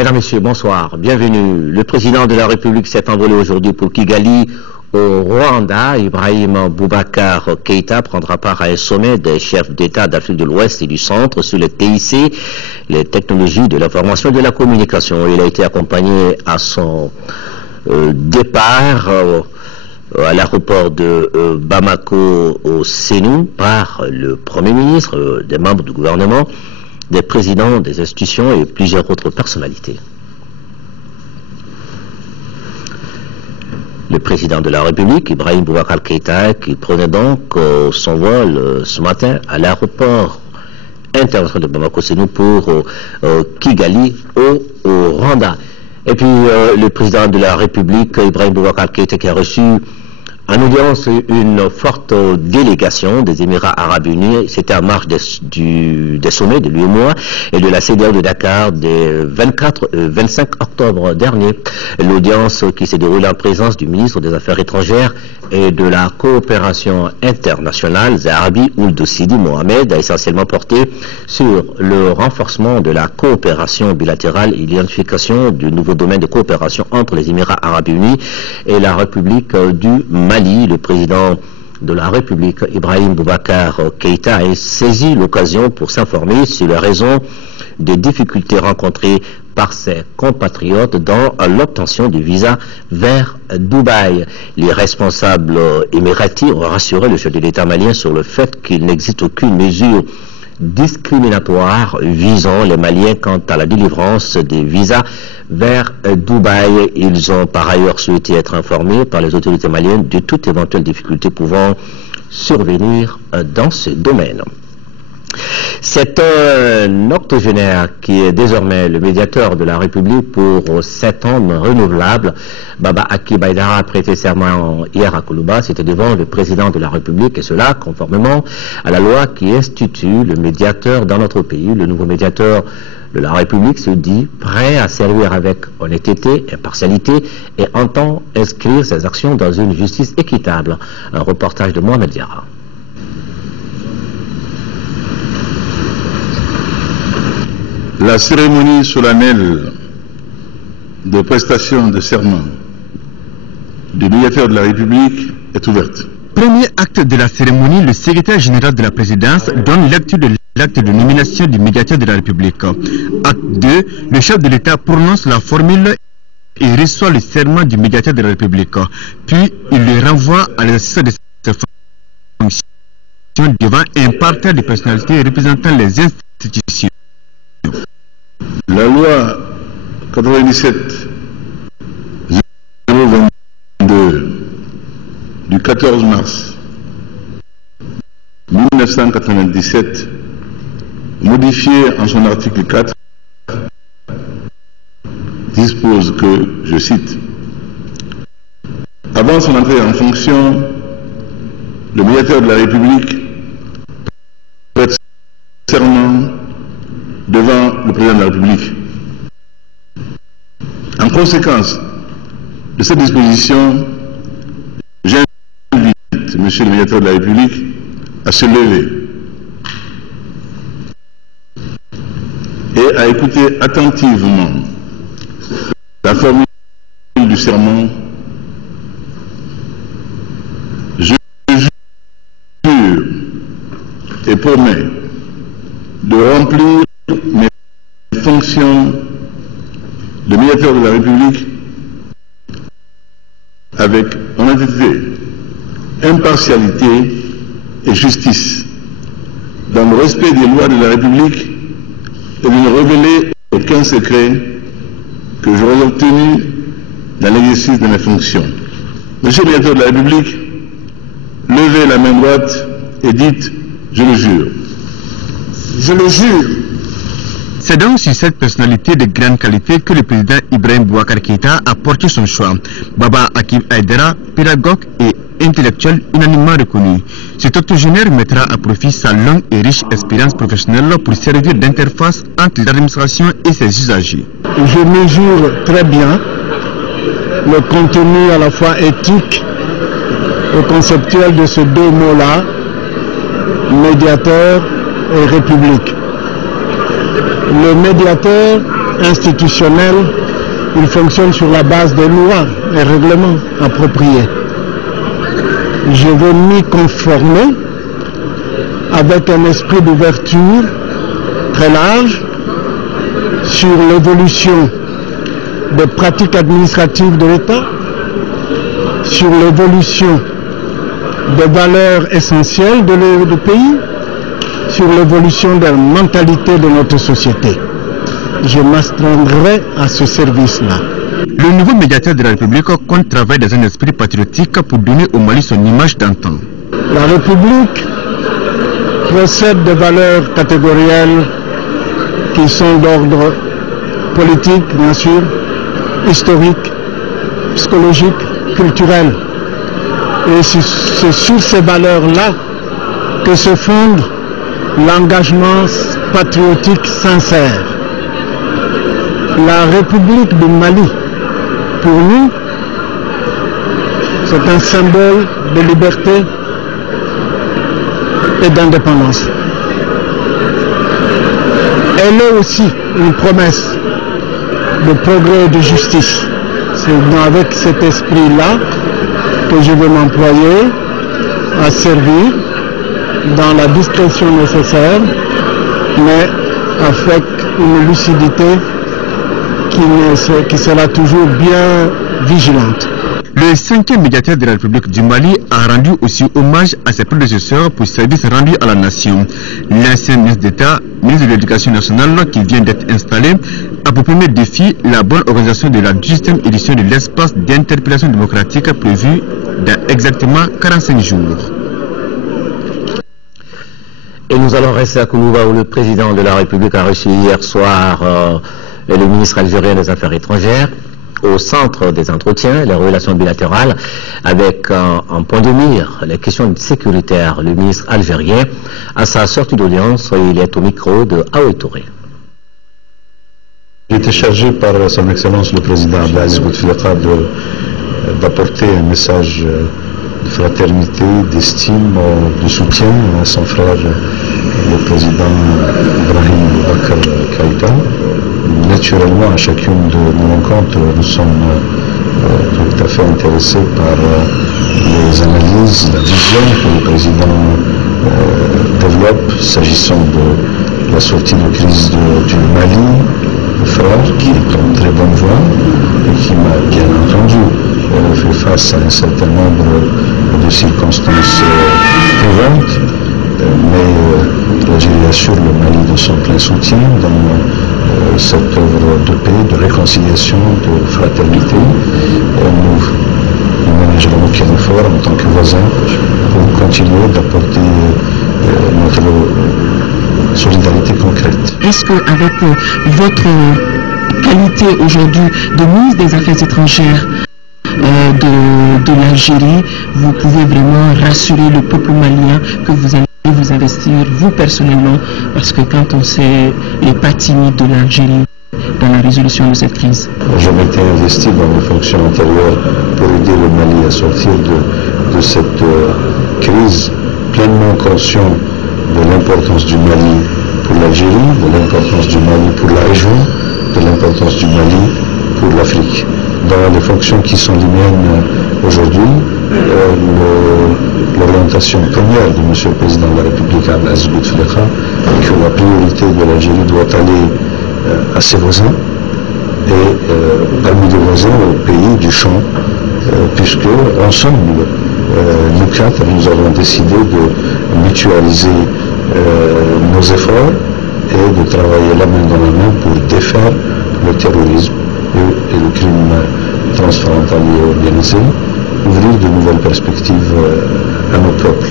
Mesdames, Messieurs, bonsoir, bienvenue. Le président de la République s'est envolé aujourd'hui pour Kigali, au Rwanda. Ibrahim Boubacar Keïta prendra part à un sommet des chefs d'État d'Afrique de l'Ouest et du Centre sur le TIC, les technologies de l'information et de la communication. Il a été accompagné à son départ à l'aéroport de Bamako au Sénou par le Premier ministre, des membres du gouvernement, des présidents des institutions et plusieurs autres personnalités. Le président de la République, Ibrahim Boubacar Keïta, qui prenait donc son vol ce matin à l'aéroport international de Bamako-Sénou pour Kigali au Rwanda. Et puis le président de la République, Ibrahim Boubacar Keïta, qui a reçu en audience une forte délégation des Émirats Arabes Unis. C'était en marge des sommets de l'UEMOA et de la CEDEAO de Dakar des 24 et 25 octobre dernier. L'audience qui s'est déroulée en présence du ministre des Affaires étrangères et de la coopération internationale, Zahabi Ould Sidi Mohamed, a essentiellement porté sur le renforcement de la coopération bilatérale et l'identification du nouveau domaine de coopération entre les Émirats Arabes Unis et la République du Mali. Le président de la République, Ibrahim Boubacar Keïta, a saisi l'occasion pour s'informer sur les raisons des difficultés rencontrées par ses compatriotes dans l'obtention du visa vers Dubaï. Les responsables émiratis ont rassuré le chef de l'État malien sur le fait qu'il n'existe aucune mesure discriminatoire visant les Maliens quant à la délivrance des visas vers Dubaï. Ils ont par ailleurs souhaité être informés par les autorités maliennes de toute éventuelle difficulté pouvant survenir dans ce domaine. C'est un octogénaire qui est désormais le médiateur de la République pour 7 ans renouvelables. Baba Aki Baïdara a prêté serment hier à Koulouba. C'était devant le président de la République, et cela conformément à la loi qui institue le médiateur dans notre pays. Le nouveau médiateur de la République se dit prêt à servir avec honnêteté, impartialité et entend inscrire ses actions dans une justice équitable. Un reportage de Mohamed Diarra. La cérémonie solennelle de prestation de serment du médiateur de la République est ouverte. Premier acte de la cérémonie, le secrétaire général de la présidence donne lecture de l'acte de nomination du médiateur de la République. Acte 2, le chef de l'État prononce la formule et reçoit le serment du médiateur de la République. Puis il le renvoie à l'exercice de ses fonctions devant un parterre de personnalités représentant les institutions. La loi 97-022 du 14 mars 1997, modifiée en son article 4, dispose que, je cite, avant son entrée en fonction, le médiateur de la République prête serment devant le président de la République. En conséquence de cette disposition, j'invite Monsieur le médiateur de la République à se lever et à écouter attentivement la formule du serment. Je jure et promets de remplir mes fonctions de médiateur de la République avec honnêteté, impartialité et justice, dans le respect des lois de la République, et de ne révéler aucun secret que j'aurais obtenu dans l'exercice de mes fonctions. Monsieur le médiateur de la République, levez la main droite et dites « Je le jure ». Je le jure. C'est donc sur cette personnalité de grande qualité que le président Ibrahim Boubacar Keïta a porté son choix. Baba Hakim Aïdara, pédagogue et intellectuel unanimement reconnu. Cet octogénaire mettra à profit sa longue et riche expérience professionnelle pour servir d'interface entre l'administration et ses usagers. Je mesure très bien le contenu à la fois éthique et conceptuel de ces deux mots-là, médiateur et république. Le médiateur institutionnel, il fonctionne sur la base des lois et règlements appropriés. Je veux m'y conformer avec un esprit d'ouverture très large sur l'évolution des pratiques administratives de l'État, sur l'évolution des valeurs essentielles du pays, sur l'évolution des mentalités de notre société. Je m'astreindrai à ce service-là. Le nouveau médiateur de la République compte travailler dans un esprit patriotique pour donner au Mali son image d'antan. La République possède des valeurs catégorielles qui sont d'ordre politique, bien sûr, historique, psychologique, culturel. Et c'est sur ces valeurs-là que se fonde l'engagement patriotique sincère. La République du Mali, pour nous, c'est un symbole de liberté et d'indépendance. Elle est aussi une promesse de progrès et de justice. C'est avec cet esprit-là que je vais m'employer à servir dans la discrétion nécessaire, mais avec une lucidité qui sera toujours bien vigilante. Le 5e médiateur de la République du Mali a rendu aussi hommage à ses prédécesseurs pour service rendu à la nation. L'ancien ministre d'État, ministre de l'Éducation nationale, qui vient d'être installé, a pour premier défi la bonne organisation de la 10e édition de l'espace d'interpellation démocratique prévue dans exactement 45 jours. Et nous allons rester à Koulouba où le président de la République a reçu hier soir le ministre algérien des Affaires étrangères. Au centre des entretiens, les relations bilatérales, avec en point de mire les questions sécuritaires. Le ministre algérien, à sa sortie d'audience, il est au micro de Aoué Touré. J'ai été chargé par son Excellence le président Abdelaziz Bouteflika d'apporter un message de fraternité, d'estime, de soutien à son frère, le président Ibrahim Boubacar Keïta. Naturellement, à chacune de nos rencontres, nous sommes tout à fait intéressés par les analyses, la vision que le président développe s'agissant de la sortie de crise du Mali, le frère qui est en très bonne voie et qui m'a bien entendu fait face à un certain nombre de circonstances épreuvantes. Mais l'Algérie assure le Mali de son plein soutien dans cette œuvre de paix, de réconciliation, de fraternité. Nous ménagerons aucun effort en tant que voisins pour continuer d'apporter notre solidarité concrète. Est-ce qu'avec votre qualité aujourd'hui de ministre des Affaires étrangères de l'Algérie, vous pouvez vraiment rassurer le peuple malien que vous allez vous investir, vous personnellement, parce que quand on sait les pas timides de l'Algérie dans la résolution de cette crise? Je m'étais investi dans mes fonctions antérieures pour aider le Mali à sortir de cette crise, pleinement conscient de l'importance du Mali pour l'Algérie, de l'importance du Mali pour la région, de l'importance du Mali pour l'Afrique. Dans les fonctions qui sont les miennes aujourd'hui, l'orientation première de M. le Président de la République, Abdelaziz Bouteflika, est que la priorité de l'Algérie doit aller à ses voisins et parmi les voisins au pays du champ, puisque ensemble, nous quatre, nous avons décidé de mutualiser nos efforts et de travailler la main dans la main pour défaire le terrorisme et le crime transfrontalier organisé, ouvrir de nouvelles perspectives à nos peuples.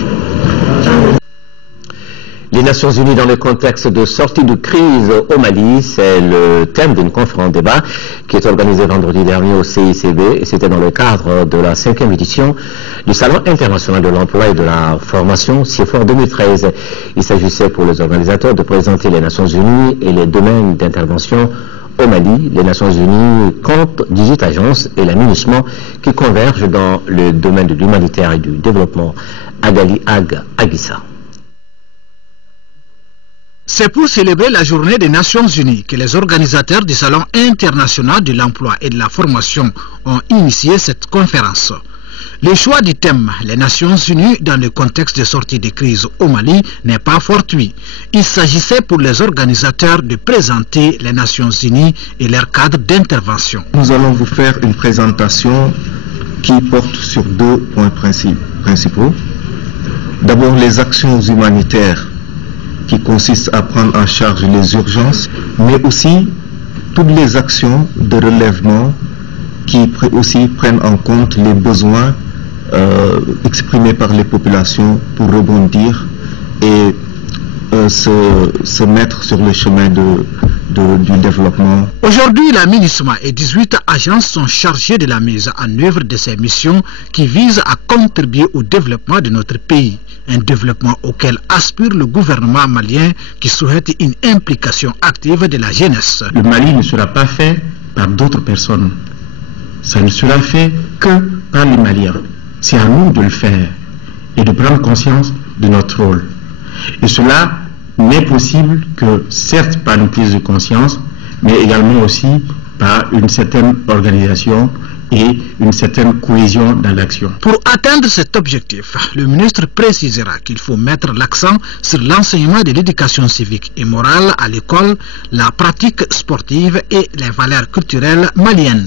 Les Nations Unies dans le contexte de sortie de crise au Mali, c'est le thème d'une conférence débat qui est organisée vendredi dernier au CICB et c'était dans le cadre de la 5e édition du Salon international de l'emploi et de la formation CIFOR 2013. Il s'agissait pour les organisateurs de présenter les Nations Unies et les domaines d'intervention au Mali. Les Nations Unies comptent 18 agences et la MINUSMA qui convergent dans le domaine de l'humanitaire et du développement. Agali Ag Aguissa. C'est pour célébrer la journée des Nations Unies que les organisateurs du Salon international de l'emploi et de la formation ont initié cette conférence. Le choix du thème « Les Nations Unies dans le contexte de sortie de crise au Mali » n'est pas fortuit. Il s'agissait pour les organisateurs de présenter les Nations Unies et leur cadre d'intervention. Nous allons vous faire une présentation qui porte sur deux points principaux. D'abord, les actions humanitaires qui consistent à prendre en charge les urgences, mais aussi toutes les actions de relèvement qui aussi prennent en compte les besoins exprimés par les populations pour rebondir et se mettre sur le chemin du développement. Aujourd'hui, la MINUSMA et 18 agences sont chargées de la mise en œuvre de ces missions qui visent à contribuer au développement de notre pays. Un développement auquel aspire le gouvernement malien qui souhaite une implication active de la jeunesse. Le Mali ne sera pas fait par d'autres personnes. Ça ne sera fait que par les Maliens. C'est à nous de le faire et de prendre conscience de notre rôle. Et cela n'est possible que, certes, par une prise de conscience, mais également aussi par une certaine organisation et une certaine cohésion dans l'action. Pour atteindre cet objectif, le ministre précisera qu'il faut mettre l'accent sur l'enseignement de l'éducation civique et morale à l'école, la pratique sportive et les valeurs culturelles maliennes.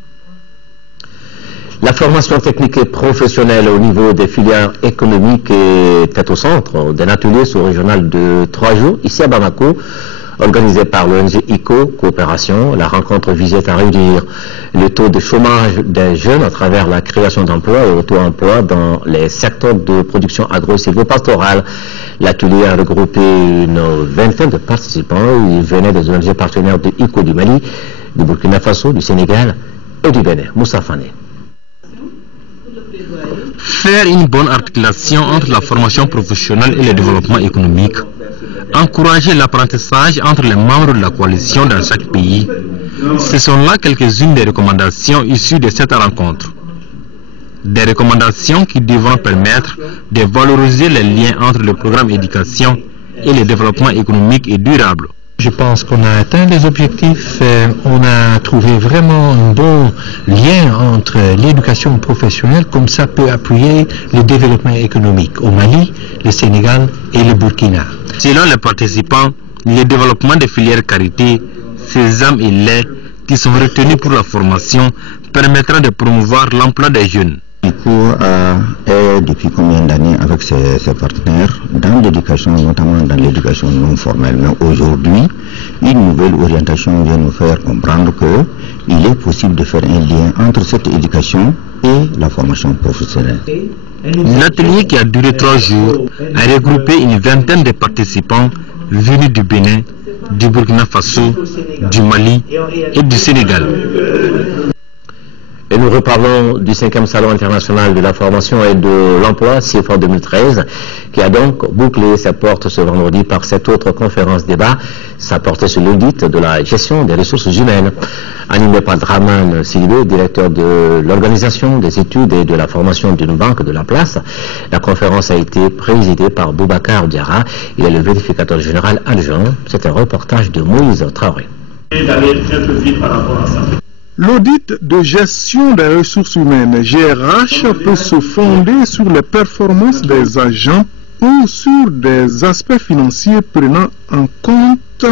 La formation technique et professionnelle au niveau des filières économiques est au centre d'un atelier sous-régional de 3 jours ici à Bamako, organisé par l'ONG ICO Coopération. La rencontre visait à réduire le taux de chômage des jeunes à travers la création d'emplois et auto-emploi dans les secteurs de production agro-silvopastorale. L'atelier a regroupé une vingtaine de participants. Ils venaient des ONG partenaires de ICO du Mali, du Burkina Faso, du Sénégal et du Bénin. Moussa Fané. Faire une bonne articulation entre la formation professionnelle et le développement économique, encourager l'apprentissage entre les membres de la coalition dans chaque pays, ce sont là quelques-unes des recommandations issues de cette rencontre. Des recommandations qui devront permettre de valoriser les liens entre le programme éducation et le développement économique et durable. Je pense qu'on a atteint les objectifs, on a trouvé vraiment un bon lien entre l'éducation professionnelle, comme ça peut appuyer le développement économique au Mali, le Sénégal et le Burkina. Selon les participants, le développement des filières qualité, sésame et lait qui sont retenus pour la formation permettra de promouvoir l'emploi des jeunes. ICO est depuis combien d'années avec ses partenaires dans l'éducation, notamment dans l'éducation non formelle. Mais aujourd'hui, une nouvelle orientation vient nous faire comprendre qu'il est possible de faire un lien entre cette éducation et la formation professionnelle. L'atelier qui a duré 3 jours a regroupé une vingtaine de participants venus du Bénin, du Burkina Faso, du Mali et du Sénégal. Et nous reparlons du 5e Salon international de la formation et de l'emploi, CIFOR 2013, qui a donc bouclé ses portes ce vendredi par cette autre conférence débat. Ça portait sur l'audit de la gestion des ressources humaines. Animé par Draman Sidibé, directeur de l'organisation des études et de la formation d'une banque de la place, la conférence a été présidée par Boubacar Diarra. Il est le vérificateur général adjoint. C'est un reportage de Moïse Traoré. L'audit de gestion des ressources humaines, GRH, peut se fonder sur les performances des agents ou sur des aspects financiers prenant en compte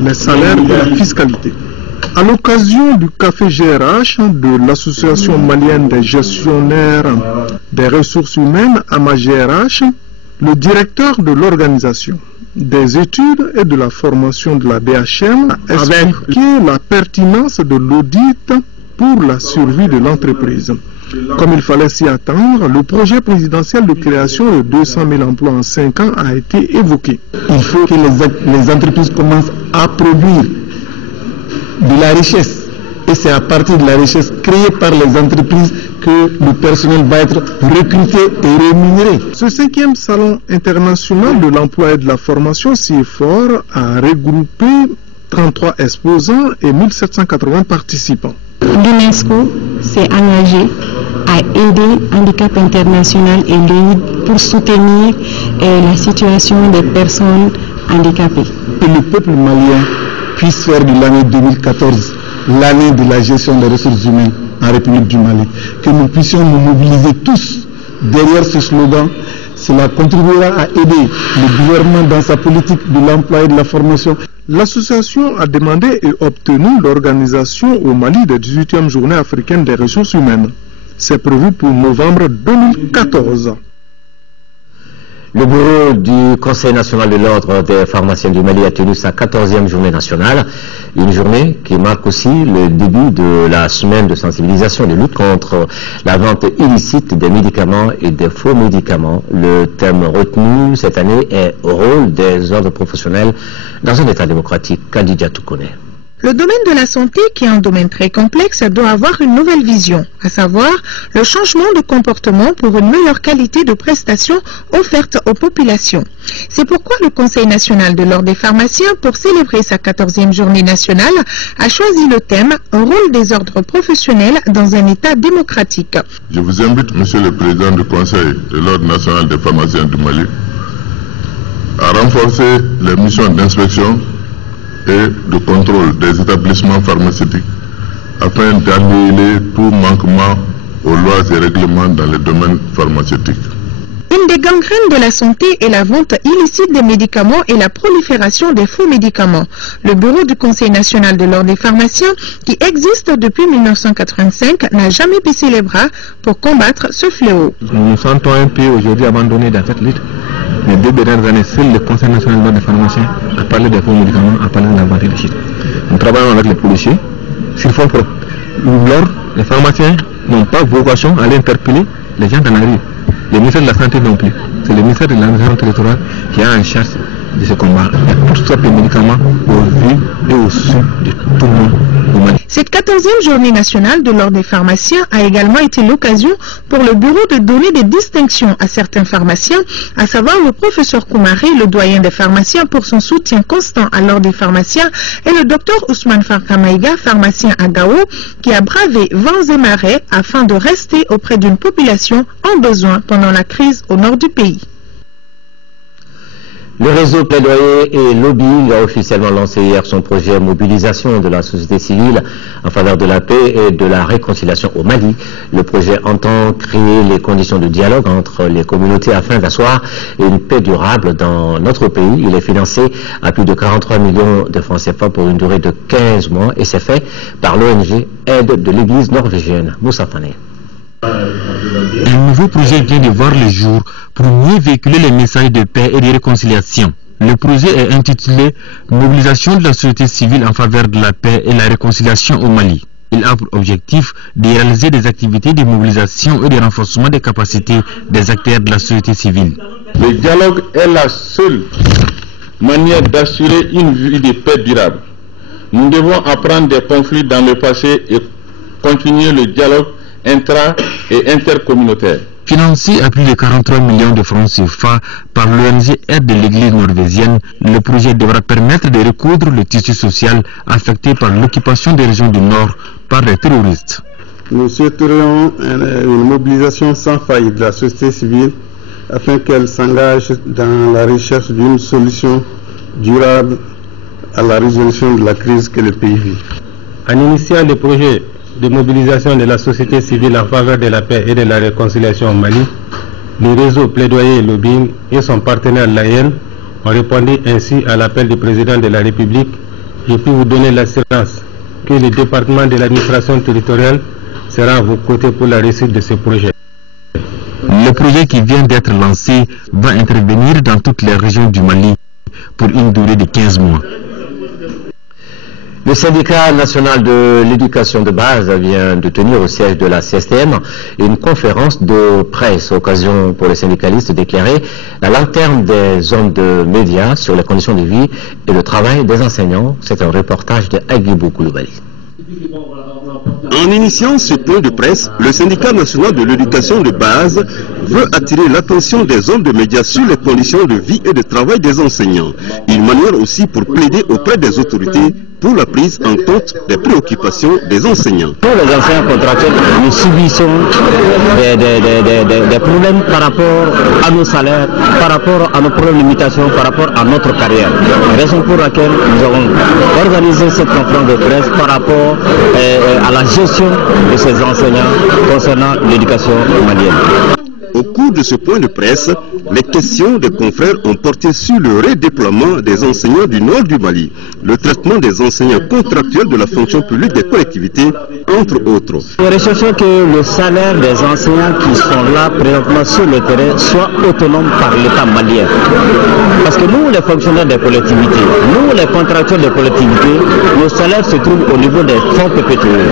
les salaires et la fiscalité. À l'occasion du café GRH de l'Association malienne des gestionnaires des ressources humaines, AMA-GRH, le directeur de l'organisation des études et de la formation de la DHM a expliqué la pertinence de l'audit pour la survie de l'entreprise. Comme il fallait s'y attendre, le projet présidentiel de création de 200 000 emplois en 5 ans a été évoqué. Il faut que les entreprises commencent à produire de la richesse. Et c'est à partir de la richesse créée par les entreprises que le personnel va être recruté et rémunéré. Ce 5e Salon international de l'emploi et de la formation, CIFOR, a regroupé 33 exposants et 1780 participants. L'UNESCO s'est engagé à aider Handicap International et l'AID pour soutenir la situation des personnes handicapées. que le peuple malien puisse faire de l'année 2014 l'année de la gestion des ressources humaines en République du Mali. Que nous puissions nous mobiliser tous derrière ce slogan. Cela contribuera à aider le gouvernement dans sa politique de l'emploi et de la formation. L'association a demandé et obtenu l'organisation au Mali des 18e Journées africaines des ressources humaines. C'est prévu pour novembre 2014. Le bureau du Conseil national de l'ordre des pharmaciens du Mali a tenu sa 14e journée nationale, une journée qui marque aussi le début de la semaine de sensibilisation et de lutte contre la vente illicite des médicaments et des faux médicaments. Le thème retenu cette année est « Rôle des ordres professionnels dans un État démocratique ». Khadija Toukone. Le domaine de la santé, qui est un domaine très complexe, doit avoir une nouvelle vision, à savoir le changement de comportement pour une meilleure qualité de prestations offertes aux populations. C'est pourquoi le Conseil national de l'ordre des pharmaciens, pour célébrer sa 14e journée nationale, a choisi le thème « Rôle des ordres professionnels dans un État démocratique ». Je vous invite, Monsieur le Président du Conseil de l'ordre national des pharmaciens du Mali, à renforcer les missions d'inspection et de contrôle des établissements pharmaceutiques afin d'annuler tout manquement aux lois et règlements dans le domaine pharmaceutique. Une des gangrènes de la santé est la vente illicite des médicaments et la prolifération des faux médicaments. Le bureau du Conseil national de l'ordre des pharmaciens, qui existe depuis 1985, n'a jamais baissé les bras pour combattre ce fléau. Nous nous sentons un peu aujourd'hui abandonnés dans cette lutte. Les 2 dernières années, seul le Conseil national de l'ordre des pharmaciens a parlé des faux médicaments, a parlé de la vente illicite. Nous travaillons avec les policiers sur fond propre. Les pharmaciens n'ont pas vocation à aller interpeller les gens dans la rue. Le ministère de la Santé non plus. C'est le ministère de l'Administration territoriale qui a en charge de ce combat. Il y a toutes sortes de médicaments au vu et au su de tout le monde au Mali. Cette 14e journée nationale de l'ordre des pharmaciens a également été l'occasion pour le bureau de donner des distinctions à certains pharmaciens, à savoir le professeur Koumaré, le doyen des pharmaciens, pour son soutien constant à l'ordre des pharmaciens, et le docteur Ousmane Farkamaïga, pharmacien à Gao, qui a bravé vents et marées afin de rester auprès d'une population en besoin pendant la crise au nord du pays. Le réseau Plaidoyer et Lobbying a officiellement lancé hier son projet mobilisation de la société civile en faveur de la paix et de la réconciliation au Mali. Le projet entend créer les conditions de dialogue entre les communautés afin d'asseoir une paix durable dans notre pays. Il est financé à plus de 43 millions de francs CFA pour une durée de 15 mois et c'est fait par l'ONG Aide de l'Église norvégienne. Moussa Fane. Un nouveau projet vient de voir le jour pour mieux véhiculer les messages de paix et de réconciliation. Le projet est intitulé « Mobilisation de la société civile en faveur de la paix et la réconciliation au Mali ». Il a pour objectif de réaliser des activités de mobilisation et de renforcement des capacités des acteurs de la société civile. Le dialogue est la seule manière d'assurer une vie de paix durable. Nous devons apprendre des conflits dans le passé et continuer le dialogue intra- et intercommunautaire. Financé à plus de 43 millions de francs CFA par l'ONG Aide de l'Église norvégienne, le projet devra permettre de recoudre le tissu social affecté par l'occupation des régions du Nord par les terroristes. Nous souhaiterions une mobilisation sans faille de la société civile afin qu'elle s'engage dans la recherche d'une solution durable à la résolution de la crise que le pays vit. En initiant le projet de mobilisation de la société civile en faveur de la paix et de la réconciliation au Mali, le réseau Plaidoyer et Lobbying et son partenaire l'AN ont répondu ainsi à l'appel du président de la République. Je peux vous donner l'assurance que le département de l'administration territoriale sera à vos côtés pour la réussite de ce projet. Le projet qui vient d'être lancé va intervenir dans toutes les régions du Mali pour une durée de 15 mois. Le syndicat national de l'éducation de base vient de tenir au siège de la CSTM une conférence de presse, occasion pour les syndicalistes de déclarer la lanterne des zones de médias sur les conditions de vie et le travail des enseignants. C'est un reportage de Agibou Koulibaly. En initiant ce point de presse, le syndicat national de l'éducation de base veut attirer l'attention des hommes de médias sur les conditions de vie et de travail des enseignants. Une manière aussi pour plaider auprès des autorités pour la prise en compte des préoccupations des enseignants. Pour les enseignants contractuels, nous subissons des problèmes par rapport à nos salaires, par rapport à nos problèmes de limitation, par rapport à notre carrière. Raison pour laquelle nous avons organisé cette conférence de presse par rapport à la gestion de ces enseignants concernant l'éducation malienne. Au cours de ce point de presse, les questions des confrères ont porté sur le redéploiement des enseignants du nord du Mali, le traitement des enseignants contractuels de la fonction publique des collectivités, entre autres. Nous recherchons que le salaire des enseignants qui sont là présentement sur le terrain soit autonome par l'État malien. Parce que nous, les fonctionnaires des collectivités, nous, les contractuels des collectivités, nos salaires se trouvent au niveau des fonds perpétuels.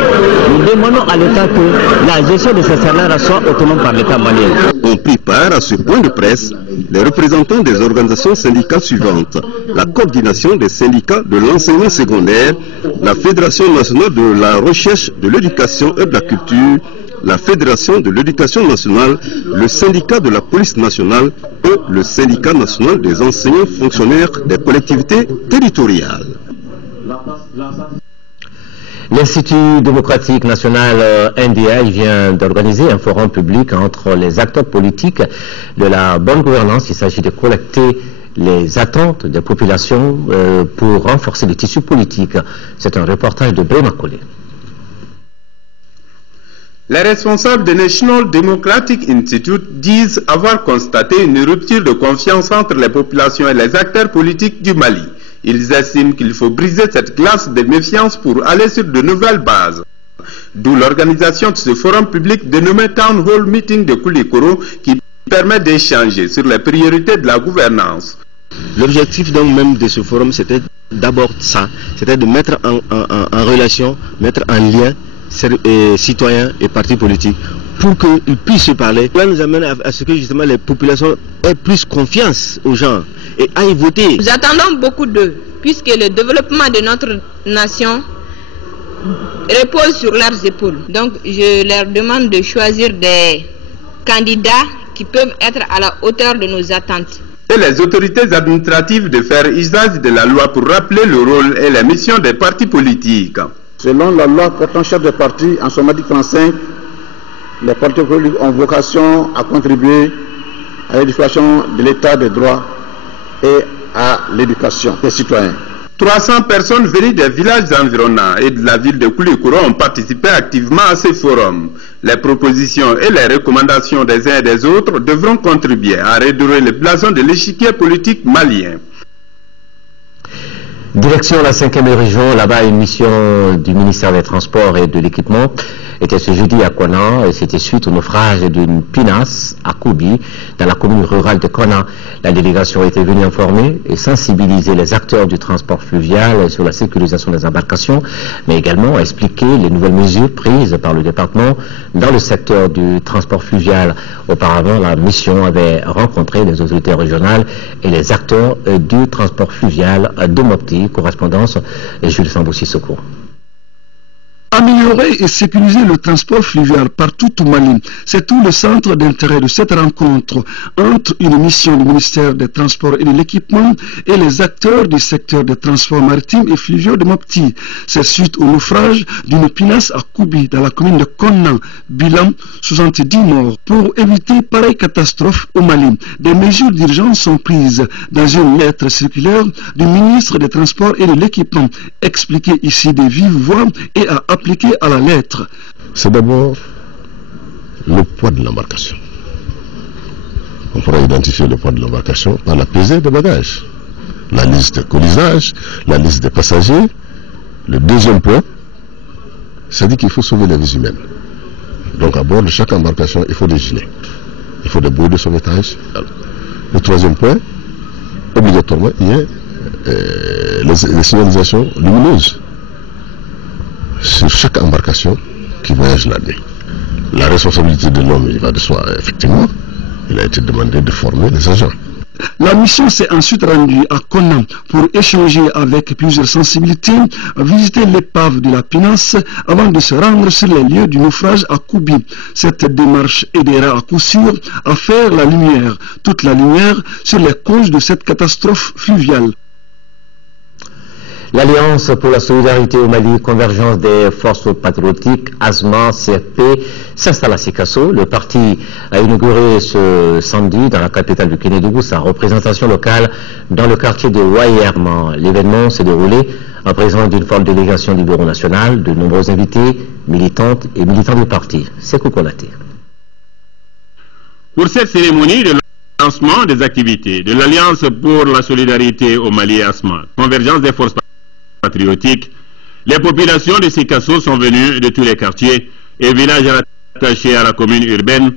Nous demandons à l'État que la gestion de ces salaires soit autonome par l'État malien. Ont pris part à ce point de presse les représentants des organisations syndicales suivantes: la coordination des syndicats de l'enseignement secondaire, la Fédération nationale de la recherche, de l'éducation et de la culture, la Fédération de l'éducation nationale, le syndicat de la police nationale et le syndicat national des enseignants fonctionnaires des collectivités territoriales. L'Institut démocratique national NDI vient d'organiser un forum public entre les acteurs politiques de la bonne gouvernance. Il s'agit de collecter les attentes des populations pour renforcer le tissu politique. C'est un reportage de Brema Collé. Les responsables du National Democratic Institute disent avoir constaté une rupture de confiance entre les populations et les acteurs politiques du Mali. Ils estiment qu'il faut briser cette glace de méfiance pour aller sur de nouvelles bases. D'où l'organisation de ce forum public dénommé Town Hall Meeting de Koulikoro qui permet d'échanger sur les priorités de la gouvernance. L'objectif donc même de ce forum, c'était d'abord ça, c'était de mettre en relation, mettre en lien citoyens et partis politiques pour qu'ils puissent se parler. Cela nous amène à ce que justement les populations aient plus confiance aux gens et aillent voter. Nous attendons beaucoup d'eux, puisque le développement de notre nation repose sur leurs épaules. Donc je leur demande de choisir des candidats qui peuvent être à la hauteur de nos attentes. Et les autorités administratives de faire usage de la loi pour rappeler le rôle et la mission des partis politiques. Selon la loi portant chef des partis en son article 35, les partis politiques ont vocation à contribuer à l'édification de l'état de droit et à l'éducation des citoyens. 300 personnes venues des villages environnants et de la ville de Koulikoro ont participé activement à ce forum. Les propositions et les recommandations des uns et des autres devront contribuer à redorer le blason de l'échiquier politique malien. Direction la 5e région, là-bas une mission du ministère des Transports et de l'Équipement était ce jeudi à Kona et c'était suite au naufrage d'une pinasse à Koubi dans la commune rurale de Kona. La délégation était venue informer et sensibiliser les acteurs du transport fluvial sur la sécurisation des embarcations, mais également expliquer les nouvelles mesures prises par le département dans le secteur du transport fluvial. Auparavant, la mission avait rencontré les autorités régionales et les acteurs du transport fluvial de Mopti. Correspondance Jules Sambou-Sissoko. Améliorer et sécuriser le transport fluvial partout au Mali, c'est tout le centre d'intérêt de cette rencontre entre une mission du ministère des Transports et de l'Équipement et les acteurs du secteur des transports maritimes et fluviaux de Mopti. C'est suite au naufrage d'une pinasse à Koubi dans la commune de Konna, bilan 70 morts. Pour éviter pareille catastrophe au Mali, des mesures d'urgence sont prises dans une lettre circulaire du ministre des Transports et de l'Équipement, expliquée ici de vive voix et à appliquer à la lettre. C'est d'abord le poids de l'embarcation. On pourra identifier le poids de l'embarcation par la pesée des bagages, la liste des colisage, la liste des passagers. Le deuxième point, c'est-à-dire qu'il faut sauver les vies humaines. Donc à bord de chaque embarcation, il faut des gilets, il faut des bouées de sauvetage. Le troisième point, obligatoirement, il y a les signalisations lumineuses sur chaque embarcation qui voyage la nuit. La responsabilité de l'homme, il va de soi, effectivement. Il a été demandé de former les agents. La mission s'est ensuite rendue à Konna pour échanger avec plusieurs sensibilités, visiter l'épave de la pinasse avant de se rendre sur les lieux du naufrage à Koubi. Cette démarche aidera à coup sûr à faire la lumière, toute la lumière, sur les causes de cette catastrophe fluviale. L'Alliance pour la solidarité au Mali, convergence des forces patriotiques, ASMA, CFP, s'installe à Sikasso. Le parti a inauguré ce samedi dans la capitale du Kénédougou sa représentation locale dans le quartier de Wayerman. L'événement s'est déroulé en présence d'une forte délégation du Bureau national, de nombreux invités, militantes et militants du parti. C'est Koukonaté. Pour cette cérémonie de lancement des activités de l'Alliance pour la solidarité au Mali, ASMA, convergence des forces patriotiques, les populations de Sikasso sont venues de tous les quartiers et villages attachés à la commune urbaine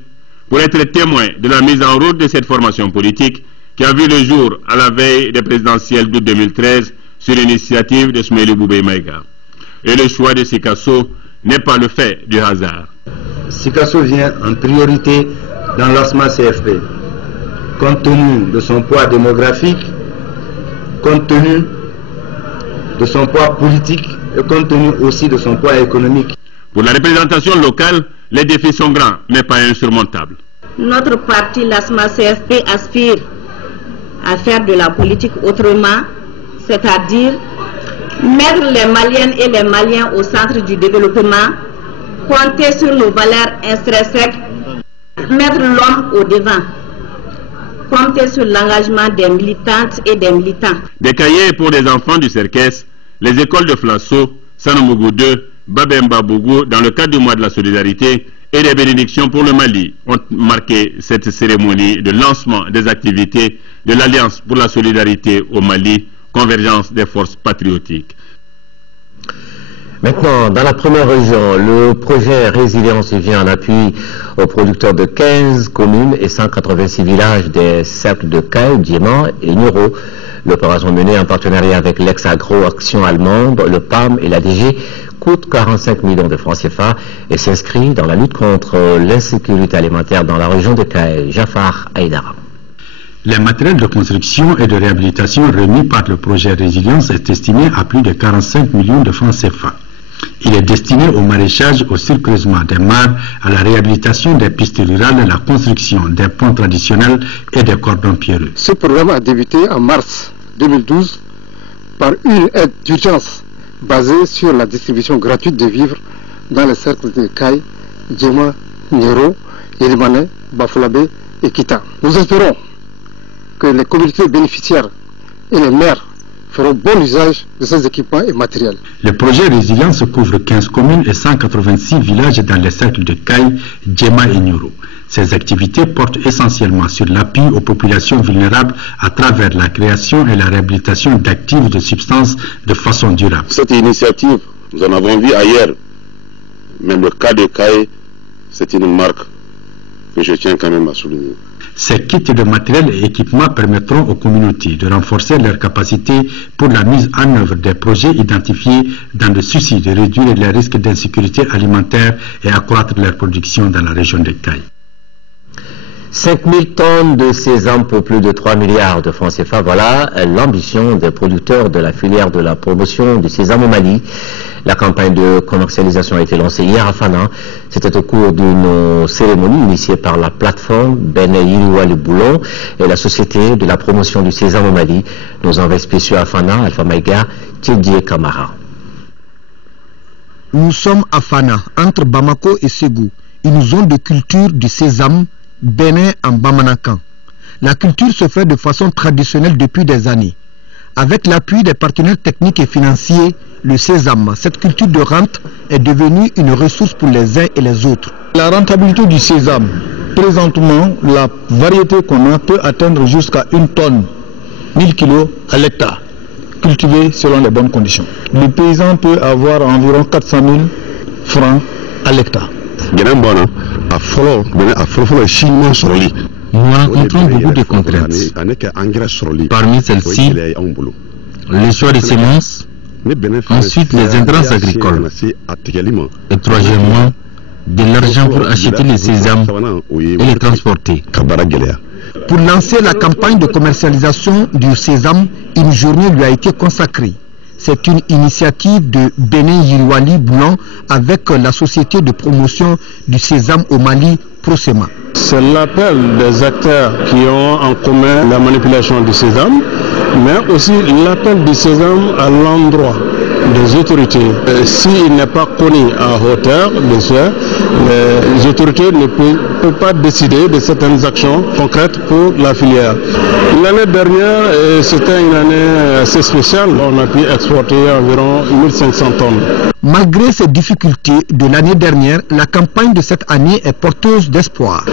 pour être témoins de la mise en route de cette formation politique qui a vu le jour à la veille des présidentielles d'août 2013 sur l'initiative de Smaïli Boubé Maïga. Et le choix de Sikasso n'est pas le fait du hasard. Sikasso vient en priorité dans l'ASMA CFP, compte tenu de son poids démographique, compte tenu de son poids politique et compte tenu aussi de son poids économique. Pour la représentation locale, les défis sont grands, mais pas insurmontables. Notre parti, l'ASMA CFP, aspire à faire de la politique autrement, c'est-à-dire mettre les Maliennes et les Maliens au centre du développement, compter sur nos valeurs intrinsèques, mettre l'homme au devant, compter sur l'engagement des militantes et des militants. Des cahiers pour les enfants du Cerkès, les écoles de Flasso, Sanomougou 2, Babemba Bougou, dans le cadre du mois de la solidarité, et des bénédictions pour le Mali ont marqué cette cérémonie de lancement des activités de l'Alliance pour la solidarité au Mali, convergence des forces patriotiques. Maintenant, dans la première région, le projet Résilience vient en appui aux producteurs de 15 communes et 186 villages des cercles de Caille, Djema et Nuro. L'opération menée en partenariat avec l'ex-agro action allemande, le PAM et la DG coûte 45 millions de francs CFA et s'inscrit dans la lutte contre l'insécurité alimentaire dans la région de Caille. Jafar Aïdara. Les matériels de construction et de réhabilitation remis par le projet Résilience est estimé à plus de 45 millions de francs CFA. Il est destiné au maraîchage, au surcreusement des mares, à la réhabilitation des pistes rurales, à la construction des ponts traditionnels et des cordons pierreux. Ce programme a débuté en mars 2012 par une aide d'urgence basée sur la distribution gratuite de vivres dans les cercles de Caille, Djema, Nero, Yelimane, Bafulabé et Kita. Nous espérons que les communautés bénéficiaires et les maires feront bon usage de ces équipements et matériels. Le projet Résilience couvre 15 communes et 186 villages dans les cercles de Caille, Djema et Nuro. Ces activités portent essentiellement sur l'appui aux populations vulnérables à travers la création et la réhabilitation d'actifs de substances de façon durable. Cette initiative, nous en avons vu ailleurs, même le cas de Caille, c'est une marque que je tiens quand même à souligner. Ces kits de matériel et équipements permettront aux communautés de renforcer leurs capacités pour la mise en œuvre des projets identifiés dans le souci de réduire les risques d'insécurité alimentaire et accroître leur production dans la région de Caille. 5000 tonnes de sésame pour plus de 3 milliards de francs CFA, voilà l'ambition des producteurs de la filière de la promotion du sésame au Mali. La campagne de commercialisation a été lancée hier à Fana. C'était au cours d'une cérémonie initiée par la plateforme Bene Yiriwa Le Boulon et la société de la promotion du sésame au Mali. Nos envoyés spéciaux à Fana, Alpha Maïga, Tchédié Kamara. Nous sommes à Fana, entre Bamako et Ségou, une zone de culture du sésame Bénin en Bamanakan. La culture se fait de façon traditionnelle depuis des années. Avec l'appui des partenaires techniques et financiers, le sésame, cette culture de rente, est devenue une ressource pour les uns et les autres. La rentabilité du sésame, présentement, la variété qu'on a peut atteindre jusqu'à 1 tonne, 1000 kg à l'hectare, cultivé selon les bonnes conditions. Le paysan peut avoir environ 400 000 francs à l'hectare. Nous rencontrons beaucoup de contraintes. Parmi celles-ci, le choix des semences, ensuite les intrants agricoles, et troisièmement, de l'argent pour acheter les sésames et les transporter. Pour lancer la campagne de commercialisation du sésame, une journée lui a été consacrée. C'est une initiative de Bénin Yiriwali Boulan avec la société de promotion du sésame au Mali, Prosema. C'est l'appel des acteurs qui ont en commun la manipulation du sésame, mais aussi l'appel du sésame à l'endroit des autorités. S'il n'est pas connu à hauteur, bien sûr, les autorités ne peuvent pas décider de certaines actions concrètes pour la filière. L'année dernière, c'était une année assez spéciale. On a pu exporter environ 1500 tonnes. Malgré ces difficultés de l'année dernière, la campagne de cette année est porteuse d'espoir.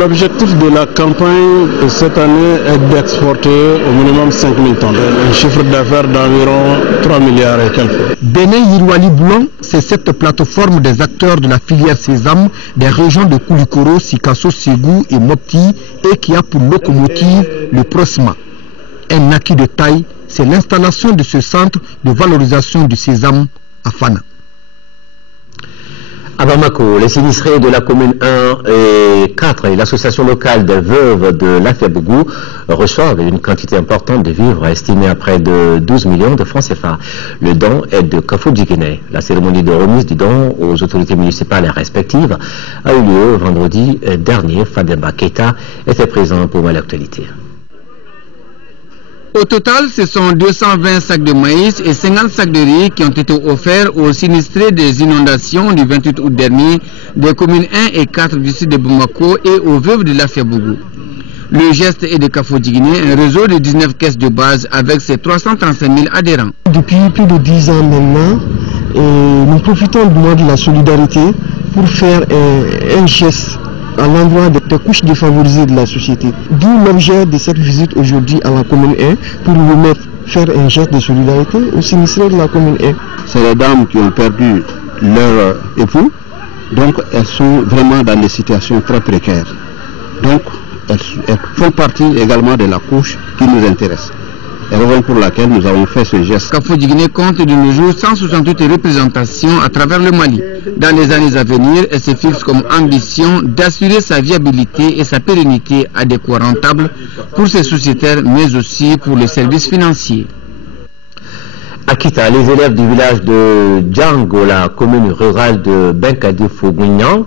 L'objectif de la campagne de cette année est d'exporter au minimum 5000 tonnes. Un chiffre d'affaires d'environ 3 milliards et quelques. Bénin Yirwali Boulon, c'est cette plateforme des acteurs de la filière sésame des régions de Koulikoro, Sikasso, Ségou et Mopti et qui a pour locomotive le Prosema. Un acquis de taille, c'est l'installation de ce centre de valorisation du sésame à Fana. À Bamako, les sinistrés de la commune 1 et 4 et l'association locale des veuves de l'Afia-Bougou reçoivent une quantité importante de vivres estimée à près de 12 millions de francs CFA. Le don est de Kafou Djigene. La cérémonie de remise du don aux autorités municipales respectives a eu lieu vendredi dernier. Fademba Keita était présent pour l'actualité. Au total, ce sont 220 sacs de maïs et 50 sacs de riz qui ont été offerts aux sinistrés des inondations du 28 août dernier des communes 1 et 4 du sud de Bamako et aux veuves de l'Afia-Bougou. Le geste est de Kafou Djigene, un réseau de 19 caisses de base avec ses 335 000 adhérents. Depuis plus de 10 ans maintenant, nous profitons du mois de la solidarité pour faire un geste à l'endroit des couches défavorisées de la société. D'où l'objet de cette visite aujourd'hui à la commune 1 pour faire un geste de solidarité aux sinistrés de la commune 1. C'est les dames qui ont perdu leur époux, donc elles sont vraiment dans des situations très précaires. Donc elles font partie également de la couche qui nous intéresse. Et raison pour laquelle nous avons fait ce geste. Kafou Djigene compte de nos jours 168 représentations à travers le Mali. Dans les années à venir, elle se fixe comme ambition d'assurer sa viabilité et sa pérennité à des coûts rentables pour ses sociétaires, mais aussi pour les services financiers. À Kita, les élèves du village de Django, la commune rurale de Benkadi-Fougouignan,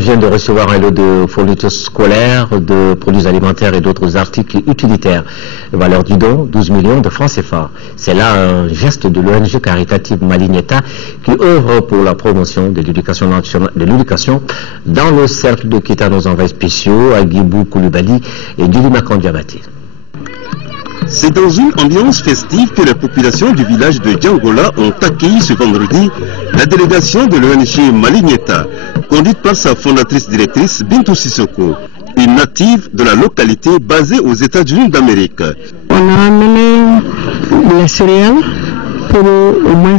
viennent de recevoir un lot de fournitures scolaires, de produits alimentaires et d'autres articles utilitaires. Valeur du don, 12 millions de francs CFA. C'est là un geste de l'ONG caritative Maligneta qui œuvre pour la promotion de l'éducation dans le cercle de Kita. Nos envoyés spéciaux, Agibou Koulibaly et Djulima Kandiabati. C'est dans une ambiance festive que les populations du village de Djangola ont accueilli ce vendredi la délégation de l'ONG Maligneta, conduite par sa fondatrice directrice Bintou Sissoko, une native de la localité basée aux États-Unis d'Amérique. On a amené les céréales pour au moins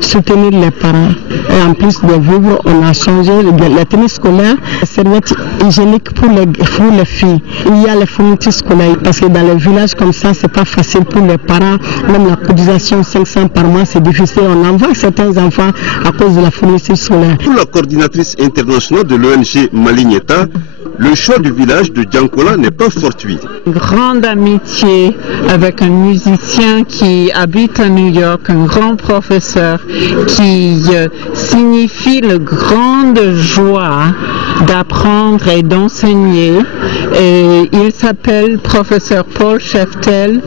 soutenir les parents. Et en plus de vivre, on a changé la tenue scolaire, les serviettes hygiéniques pour les filles. Il y a les fournitures scolaires parce que dans les villages comme ça, c'est pas facile pour les parents. Même la cotisation 500 par mois, c'est difficile. On envoie certains enfants à cause de la fourniture scolaire. Pour la coordinatrice internationale de l'ONG Maligneta, le choix du village de Djangola n'est pas fortuit. Grande amitié avec un musicien qui habite à New York, un grand professeur qui signifie la grande joie d'apprendre et d'enseigner. Et il s'appelle professeur Paul Scheftel,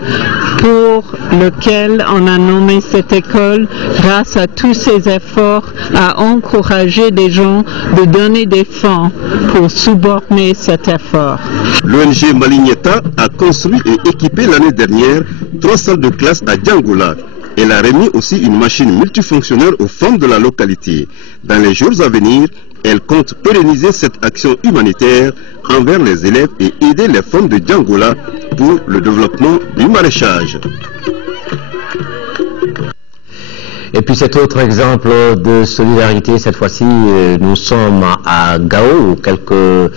pour lequel on a nommé cette école grâce à tous ses efforts à encourager des gens de donner des fonds pour subordonner cet effort. L'ONG Maligneta a construit et équipé l'année dernière 3 salles de classe à Djangola. Elle a remis aussi une machine multifonctionnelle aux femmes de la localité. Dans les jours à venir, elle compte pérenniser cette action humanitaire envers les élèves et aider les femmes de Djangola pour le développement du maraîchage. Et puis cet autre exemple de solidarité, cette fois-ci, nous sommes à Gao, où quelques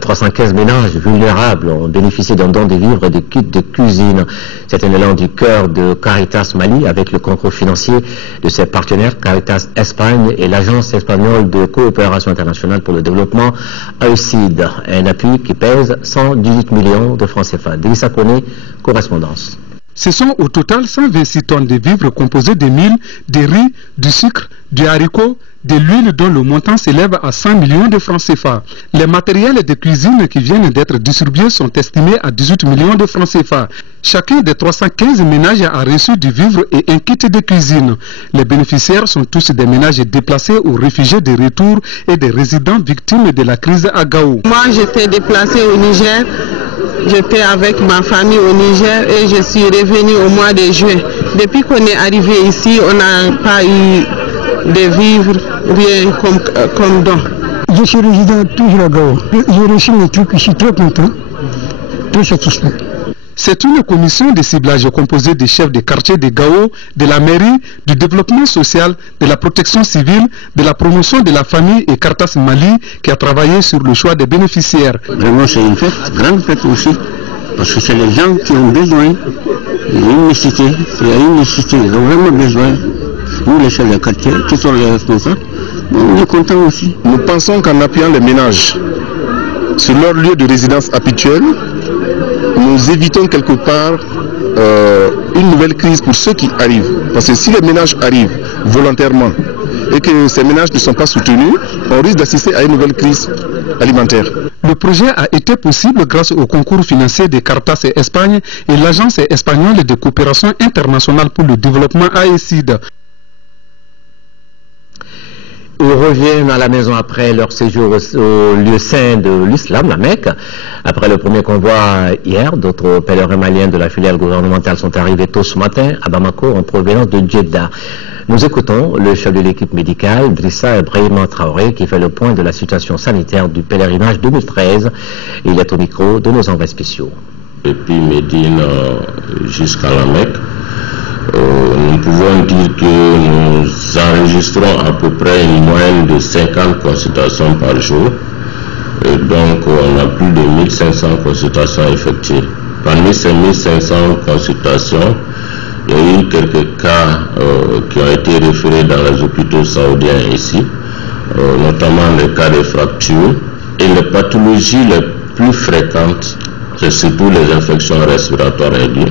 315 ménages vulnérables ont bénéficié d'un don de vivres et de kits de cuisine. C'est un élan du cœur de Caritas Mali avec le concours financier de ses partenaires Caritas Espagne et l'Agence espagnole de coopération internationale pour le développement AECID. Un appui qui pèse 118 millions de francs CFA. Délissa Koné, correspondance. Ce sont au total 126 tonnes de vivres composées de mil, de riz, du sucre, du haricot, de l'huile dont le montant s'élève à 100 millions de francs CFA. Les matériels de cuisine qui viennent d'être distribués sont estimés à 18 millions de francs CFA. Chacun des 315 ménages a reçu du vivre et un kit de cuisine. Les bénéficiaires sont tous des ménages déplacés ou réfugiés de retour et des résidents victimes de la crise à Gao. Moi, j'étais déplacé au Niger. J'étais avec ma famille au Niger et je suis revenu au mois de juin. Depuis qu'on est arrivé ici, on n'a pas eu de vivre, rien comme don. Je suis résident toujours à Gao. J'ai reçu mes trucs, je suis très content, très satisfait. C'est une commission de ciblage composée des chefs des quartiers de Gao, de la mairie, du développement social, de la protection civile, de la promotion de la famille et Cartas Mali qui a travaillé sur le choix des bénéficiaires. Vraiment, c'est une fête, grande fête aussi, parce que c'est les gens qui ont besoin. Il y a une nécessité, ils ont vraiment besoin. Nous, les chefs de quartier, qui sont les responsables, on est contents aussi. Nous pensons qu'en appuyant les ménages sur leur lieu de résidence habituel, nous évitons quelque part une nouvelle crise pour ceux qui arrivent. Parce que si les ménages arrivent volontairement et que ces ménages ne sont pas soutenus, on risque d'assister à une nouvelle crise alimentaire. Le projet a été possible grâce au concours financier de Cartas Espagne et l'Agence espagnole de coopération internationale pour le développement AECID. Ils reviennent à la maison après leur séjour au lieu saint de l'islam, la Mecque. Après le premier convoi hier, d'autres pèlerins maliens de la filiale gouvernementale sont arrivés tôt ce matin à Bamako en provenance de Djeddah. Nous écoutons le chef de l'équipe médicale, Drissa Ibrahima Traoré, qui fait le point de la situation sanitaire du pèlerinage 2013. Il est au micro de nos envoyés spéciaux. Depuis Médine jusqu'à la Mecque, nous pouvons dire que nous enregistrons à peu près une moyenne de 50 consultations par jour. Et donc on a plus de 1500 consultations effectuées. Parmi ces 1500 consultations, il y a eu quelques cas qui ont été référés dans les hôpitaux saoudiens ici, notamment les cas de fractures. Et les pathologies les plus fréquentes, c'est surtout les infections respiratoires aiguës,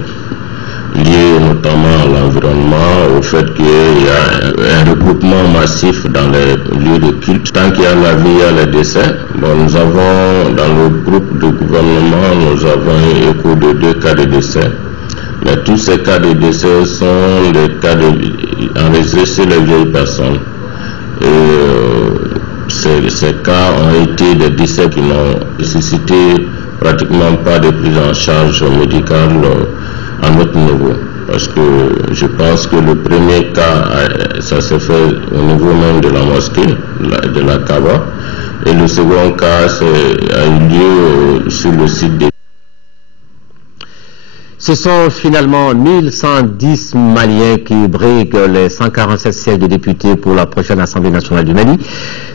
liées notamment à l'environnement, au fait qu'il y a un regroupement massif dans les lieux de culte. Tant qu'il y a la vie, il y a les décès. Bon, nous avons, dans le groupe de gouvernement, nous avons eu écho de 2 cas de décès. Mais tous ces cas de décès sont des cas enregistrés chez les vieilles personnes. Et ces cas ont été des décès qui n'ont nécessité pratiquement pas de prise en charge médicale à notre niveau. Parce que je pense que le premier cas, ça s'est fait au niveau même de la mosquée, de la Kaaba. Et le second cas a eu lieu sur le site des... Ce sont finalement 1110 Maliens qui briguent les 147 sièges de députés pour la prochaine Assemblée nationale du Mali.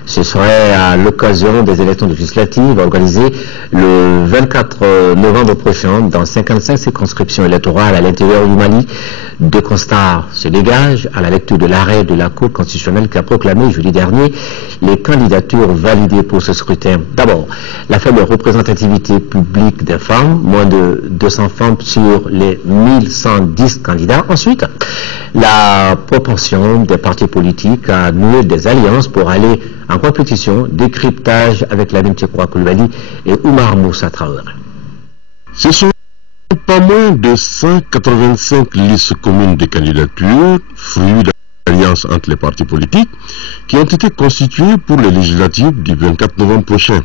Ce serait à l'occasion des élections législatives organisées le 24 novembre prochain dans 55 circonscriptions électorales à l'intérieur du Mali. 2 constats se dégagent à la lecture de l'arrêt de la Cour constitutionnelle qui a proclamé jeudi dernier les candidatures validées pour ce scrutin. D'abord, la faible représentativité publique des femmes, moins de 200 femmes sur les 1110 candidats. Ensuite, la propension des partis politiques à nouer des alliances pour aller en compétition, décryptage avec Lamine Tchekwa Koulibaly et Oumar Moussa Traoré. Ce sont pas moins de 185 listes communes de candidatures, fruits d'alliances entre les partis politiques, qui ont été constituées pour les législatives du 24 novembre prochain.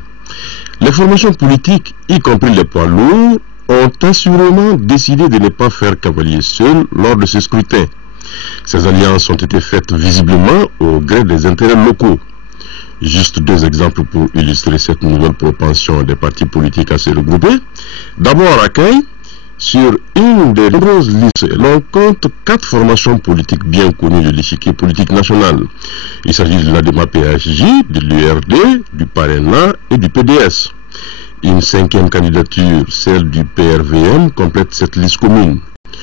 Les formations politiques, y compris les poids lourds, ont assurément décidé de ne pas faire cavalier seul lors de ce scrutin. Ces alliances ont été faites visiblement au gré des intérêts locaux. Juste 2 exemples pour illustrer cette nouvelle propension des partis politiques à se regrouper. D'abord, accueil. Sur une des nombreuses listes, l'on compte 4 formations politiques bien connues de l'échiquier politique national. Il s'agit de l'ADEMA-PHJ, de l'URD, du PARENA et du PDS. Une 5e candidature, celle du PRVM, complète cette liste commune.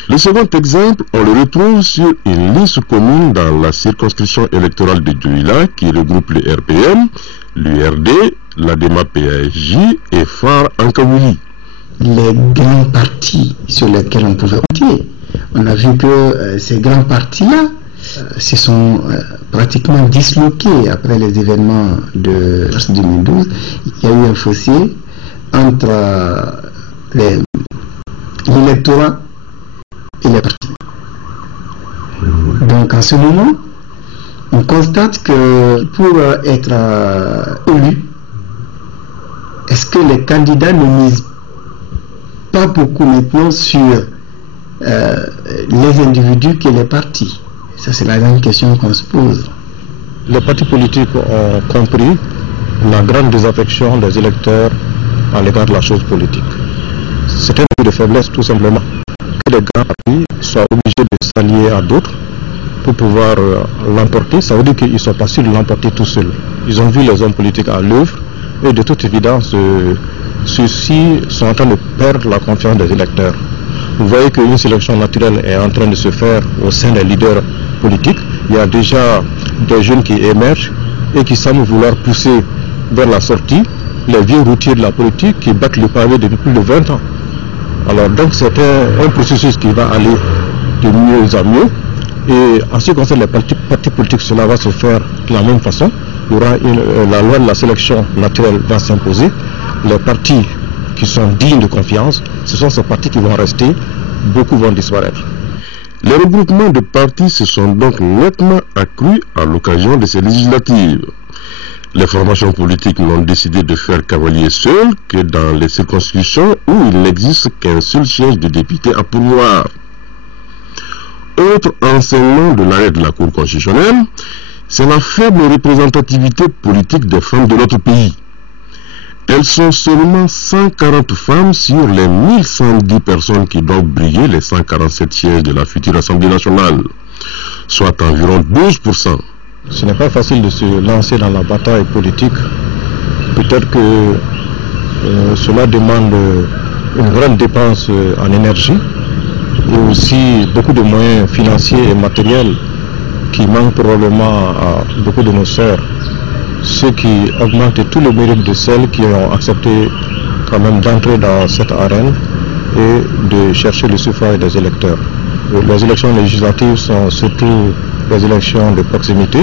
Le second exemple, on le retrouve sur une liste commune dans la circonscription électorale de Djouila qui regroupe le RPM, l'URD, l'ADEMA-PHJ et Phare Ankawili. Les grands partis sur lesquels on pouvait compter, On a vu que ces grands partis-là se sont pratiquement disloqués après les événements de mars 2012. Il y a eu un fossé entre l'électorat et les partis. Donc en ce moment, on constate que pour être élu, est-ce que les candidats ne misent pas beaucoup maintenant sur les individus que les partis? Ça, c'est la grande question qu'on se pose. Les partis politiques ont compris la grande désaffection des électeurs à l'égard de la chose politique. C'est un peu de faiblesse, tout simplement, que les grands partis soient obligés de s'allier à d'autres pour pouvoir l'emporter. Ça veut dire qu'ils ne sont pas sûrs de l'emporter tout seuls. Ils ont vu les hommes politiques à l'œuvre et de toute évidence, ceux-ci sont en train de perdre la confiance des électeurs. Vous voyez qu'une sélection naturelle est en train de se faire au sein des leaders politiques. Il y a déjà des jeunes qui émergent et qui semblent vouloir pousser vers la sortie les vieux routiers de la politique qui battent le pavé depuis plus de 20 ans. Alors donc c'est un processus qui va aller de mieux en mieux. Et en ce qui concerne les partis politiques, cela va se faire de la même façon. Il y aura la loi de la sélection naturelle va s'imposer. Les partis qui sont dignes de confiance, ce sont ces partis qui vont rester, beaucoup vont disparaître. Les regroupements de partis se sont donc nettement accrus à l'occasion de ces législatives. Les formations politiques n'ont décidé de faire cavalier seul que dans les circonscriptions où il n'existe qu'un seul siège de député à pourvoir. Autre enseignement de l'arrêt de la Cour constitutionnelle, c'est la faible représentativité politique des femmes de notre pays. Elles sont seulement 140 femmes sur les 1110 personnes qui doivent briller les 147 sièges de la future Assemblée nationale, soit environ 12%. Ce n'est pas facile de se lancer dans la bataille politique. Peut-être que cela demande une grande dépense en énergie et aussi beaucoup de moyens financiers et matériels qui manquent probablement à beaucoup de nos sœurs. Ce qui augmente tout le mérite de celles qui ont accepté quand même d'entrer dans cette arène et de chercher le suffrage des électeurs. Les élections législatives sont surtout des élections de proximité.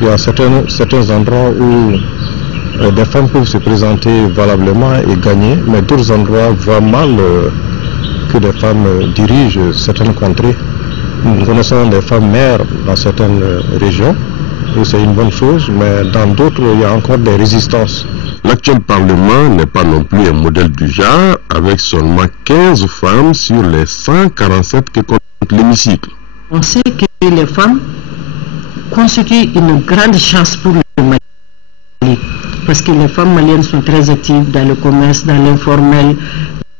Il y a certains endroits où des femmes peuvent se présenter valablement et gagner, mais d'autres endroits voient mal que des femmes dirigent certaines contrées. Nous connaissons des femmes maires dans certaines régions. C'est une bonne chose, mais dans d'autres, il y a encore des résistances. L'actuel Parlement n'est pas non plus un modèle du genre, avec seulement 15 femmes sur les 147 que compte l'hémicycle. On sait que les femmes constituent une grande chance pour le Mali, parce que les femmes maliennes sont très actives dans le commerce, dans l'informel,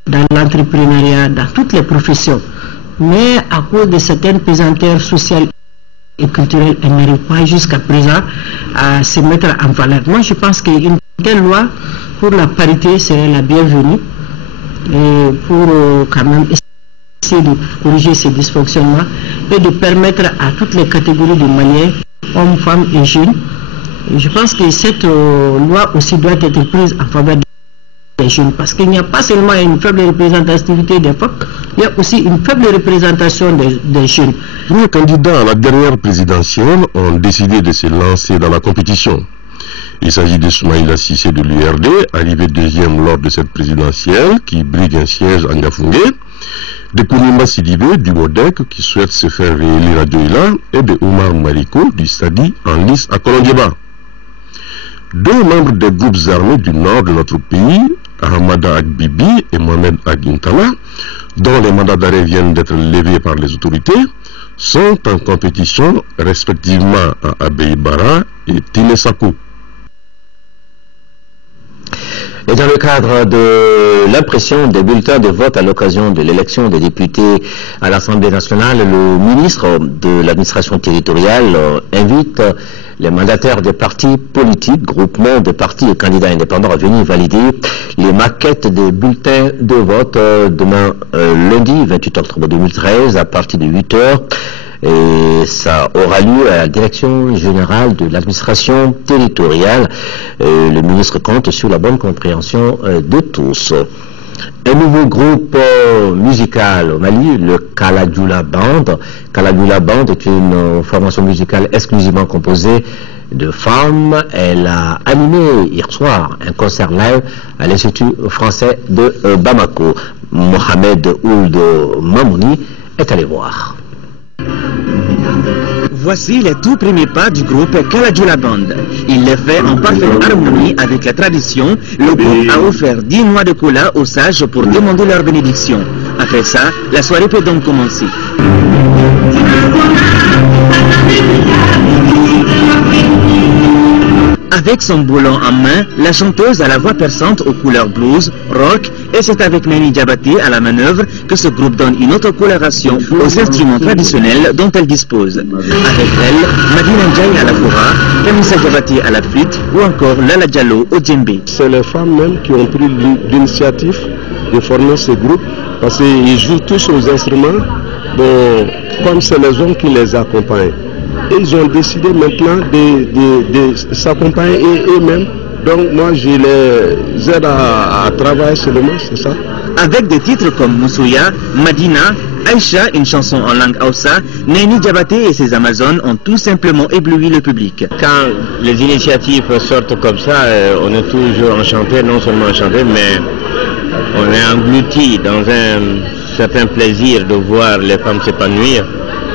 dans l'entrepreneuriat, dans toutes les professions. Mais à cause de certaines pesanteurs sociales et culturelle, elle n'arrive pas jusqu'à présent à se mettre en valeur. Moi, je pense qu'une telle loi pour la parité serait la bienvenue et pour quand même essayer de corriger ces dysfonctionnements et de permettre à toutes les catégories de Maliens, hommes, femmes et jeunes. Et je pense que cette loi aussi doit être prise en faveur des jeunes, parce qu'il n'y a pas seulement une faible représentativité des femmes, il y a aussi une faible représentation des jeunes. Les candidats à la dernière présidentielle ont décidé de se lancer dans la compétition. Il s'agit de Soumaïla Cissé de l'URD, arrivé deuxième lors de cette présidentielle, qui brigue un siège à Niafungé, de Kounimba Sidibé du MODEC, qui souhaite se faire réélire à Dioïla, et de Oumar Mariko du Stadi en lice à Kolondieba. Deux membres des groupes armés du nord de notre pays, Ahmada Agbibi et Mohamed Agintala, dont les mandats d'arrêt viennent d'être levés par les autorités, sont en compétition respectivement à Abeibara et Tinesakou. Et dans le cadre de l'impression des bulletins de vote à l'occasion de l'élection des députés à l'Assemblée nationale, le ministre de l'administration territoriale invite les mandataires des partis politiques, groupements de partis et candidats indépendants à venir valider les maquettes des bulletins de vote demain lundi 28 octobre 2013 à partir de 8h. Et ça aura lieu à la direction générale de l'administration territoriale. Le ministre compte sur la bonne compréhension de tous. Un nouveau groupe musical au Mali, le Kaladjoula Band. Kaladjoula Band est une formation musicale exclusivement composée de femmes. Elle a animé hier soir un concert live à l'Institut français de Bamako. Mohamed Ould Mamouni est allé voir. Voici les tout premiers pas du groupe Kaladjoula Band. Il les fait en parfaite harmonie avec la tradition. Le groupe a offert 10 noix de cola aux sages pour demander leur bénédiction. Après ça, la soirée peut donc commencer. Avec son boulon en main, la chanteuse a la voix perçante aux couleurs blues, rock, et c'est avec Neni Diabaté à la manœuvre que ce groupe donne une autre coloration aux instruments traditionnels dont elle dispose. Avec elle, Madina Ndiaye à la kora, Kamisa Diabaté à la flûte ou encore Lala Diallo au djembé. C'est les femmes même qui ont pris l'initiative de former ce groupe parce qu'ils jouent tous aux instruments, bon, comme c'est les hommes qui les accompagnent. Et ils ont décidé maintenant de s'accompagner eux-mêmes. Donc moi je les aide à travailler seulement, c'est ça. Avec des titres comme Moussouya, Madina, Aïcha, une chanson en langue Hausa, Neni Diabaté et ses Amazones ont tout simplement ébloui le public. Quand les initiatives sortent comme ça, on est toujours enchanté, non seulement enchanté, mais on est englouti dans un certain plaisir de voir les femmes s'épanouir.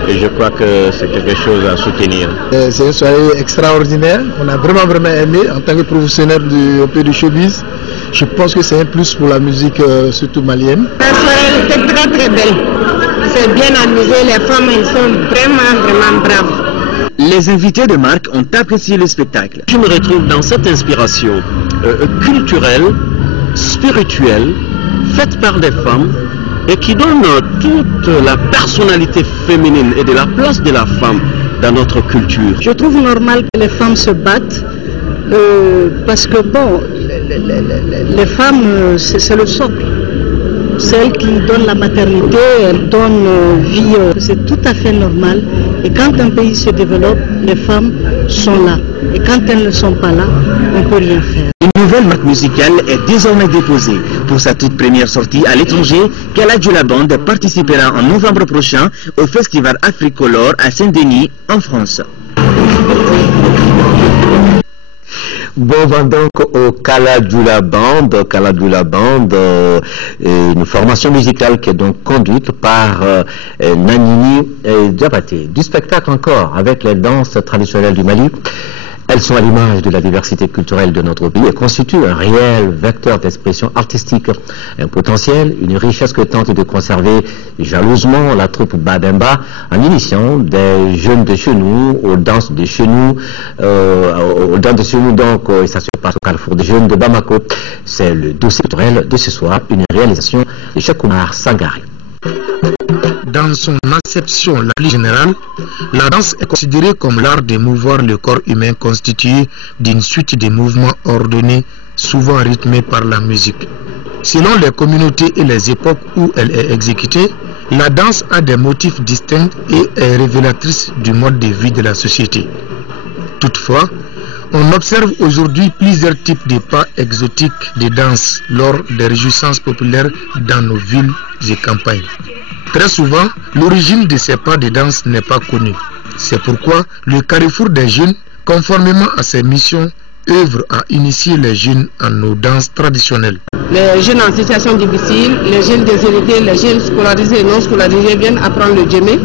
Et je crois que c'est quelque chose à soutenir. C'est une soirée extraordinaire. On a vraiment aimé en tant que professionnel du showbiz. Je pense que c'est un plus pour la musique, surtout malienne. La soirée était très belle. C'est bien amusé. Les femmes ils sont vraiment braves. Les invités de marque ont apprécié le spectacle. Je me retrouve dans cette inspiration culturelle, spirituelle, faite par des femmes, et qui donne toute la personnalité féminine et de la place de la femme dans notre culture. Je trouve normal que les femmes se battent parce que bon, les femmes c'est le socle. C'est elles qui donnent la maternité, elles donnent vie. C'est tout à fait normal. Et quand un pays se développe, les femmes sont là. Et quand elles ne sont pas là, on ne peut rien faire. Une nouvelle marque musicale est désormais déposée. Pour sa toute première sortie à l'étranger, Kaladjoula Band participera en novembre prochain au festival Africolor à Saint-Denis, en France. Bon vent donc au Kaladjoula Band. Kaladjoula Band, une formation musicale qui est donc conduite par Nanini Diabaté. Du spectacle encore avec les danses traditionnelles du Mali. Elles sont à l'image de la diversité culturelle de notre pays et constituent un réel vecteur d'expression artistique, un potentiel, une richesse que tente de conserver jalousement la troupe Bademba en initiant des jeunes de chez nous aux danses de chez nous, donc ça se passe au carrefour des jeunes de Bamako. C'est le dossier culturel de ce soir, une réalisation de Chekoumar Sangari. Dans son acception la plus générale, la danse est considérée comme l'art d'émouvoir le corps humain constitué d'une suite de mouvements ordonnés, souvent rythmés par la musique. Selon les communautés et les époques où elle est exécutée, la danse a des motifs distincts et est révélatrice du mode de vie de la société. Toutefois, on observe aujourd'hui plusieurs types de pas exotiques de danse lors des réjouissances populaires dans nos villes et campagnes. Très souvent, l'origine de ces pas de danse n'est pas connue. C'est pourquoi le Carrefour des jeunes, conformément à ses missions, œuvre à initier les jeunes en nos danses traditionnelles. Les jeunes en situation difficile, les jeunes déshérités, les jeunes scolarisés et non scolarisés viennent apprendre le djembé.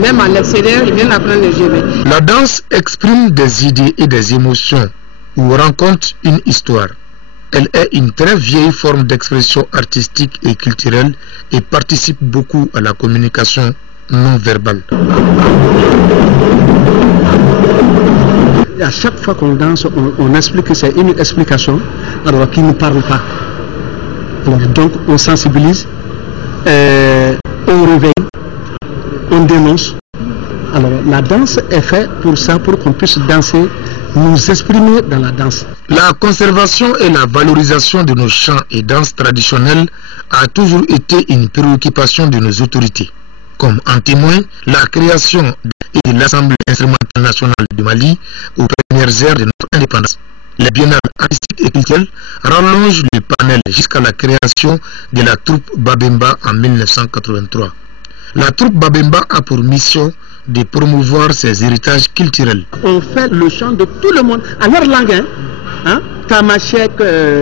Même à l'extérieur, ils viennent apprendre le djembé. La danse exprime des idées et des émotions ou raconte une histoire. Elle est une très vieille forme d'expression artistique et culturelle et participe beaucoup à la communication non verbale. À chaque fois qu'on danse, on explique que c'est une explication alors qui ne parle pas. Alors, donc on sensibilise, on réveille, on dénonce. Alors la danse est faite pour ça, pour qu'on puisse danser, nous exprimer dans la danse. La conservation et la valorisation de nos chants et danses traditionnelles a toujours été une préoccupation de nos autorités. Comme en témoigne la création de l'Assemblée instrumentale nationale du Mali aux premières heures de notre indépendance. Les biennales artistiques et culturelles rallongent le panel jusqu'à la création de la troupe Babemba en 1983. La troupe Babemba a pour mission de promouvoir ses héritages culturels. On fait le chant de tout le monde, à leur langue, Tamashek,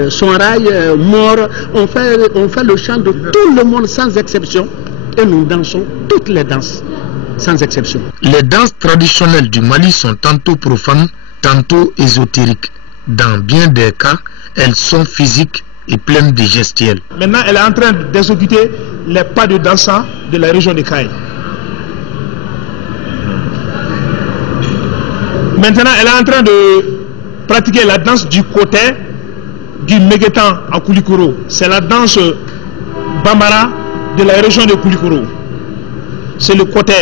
Sonrail, Mort, on fait le chant de tout le monde sans exception et nous dansons toutes les danses sans exception. Les danses traditionnelles du Mali sont tantôt profanes, tantôt ésotériques. Dans bien des cas, elles sont physiques et pleines de gestuels. Maintenant, elle est en train d'exécuter les pas de dansa de la région de Kaï. Maintenant, elle est en train de pratiquer la danse du côté du Megetan à Koulikoro. C'est la danse Bambara de la région de Koulikoro. C'est le côté.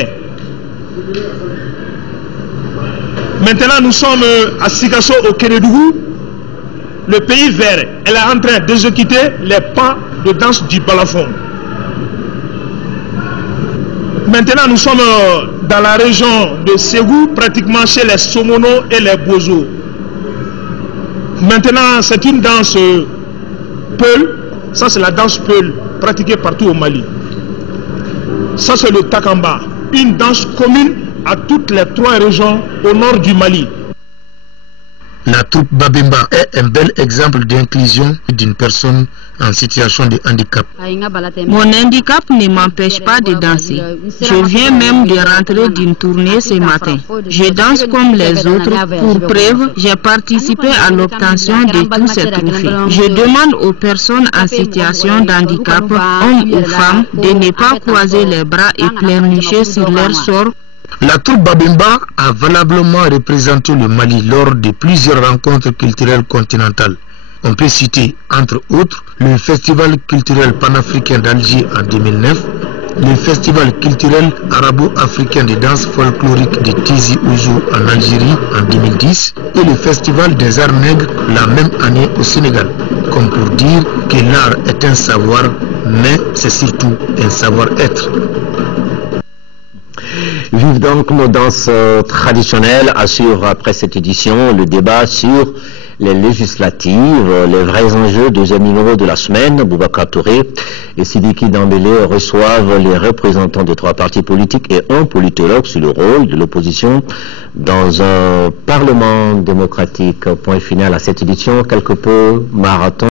Maintenant, nous sommes à Sikasso au Kérédougou, le pays vert. Elle est en train d'exécuter les pas de danse du balafon. Maintenant, nous sommes dans la région de Ségou, pratiquement chez les Somono et les Bozo. Maintenant, c'est une danse Peul. Ça, c'est la danse Peul, pratiquée partout au Mali. Ça, c'est le Takamba, une danse commune à toutes les 3 régions au nord du Mali. La troupe Babemba est un bel exemple d'inclusion d'une personne en situation de handicap. Mon handicap ne m'empêche pas de danser. Je viens même de rentrer d'une tournée ce matin. Je danse comme les autres. Pour preuve, j'ai participé à l'obtention de tous ces trophées. Je demande aux personnes en situation d'handicap, hommes ou femmes, de ne pas croiser les bras et pleurnicher sur leur sort. La troupe Babemba a valablement représenté le Mali lors de plusieurs rencontres culturelles continentales. On peut citer, entre autres, le Festival culturel panafricain d'Alger en 2009, le Festival culturel arabo-africain de danse folklorique de Tizi Ouzou en Algérie en 2010 et le Festival des arts nègres la même année au Sénégal. Comme pour dire que l'art est un savoir, mais c'est surtout un savoir-être. Vive donc nos danses traditionnelles, assure après cette édition le débat sur les législatives, les vrais enjeux, deuxième numéro de la semaine. Boubacar Touré et Sidiki Dambélé reçoivent les représentants de 3 partis politiques et un politologue sur le rôle de l'opposition dans un parlement démocratique. Point final à cette édition, quelque peu marathon.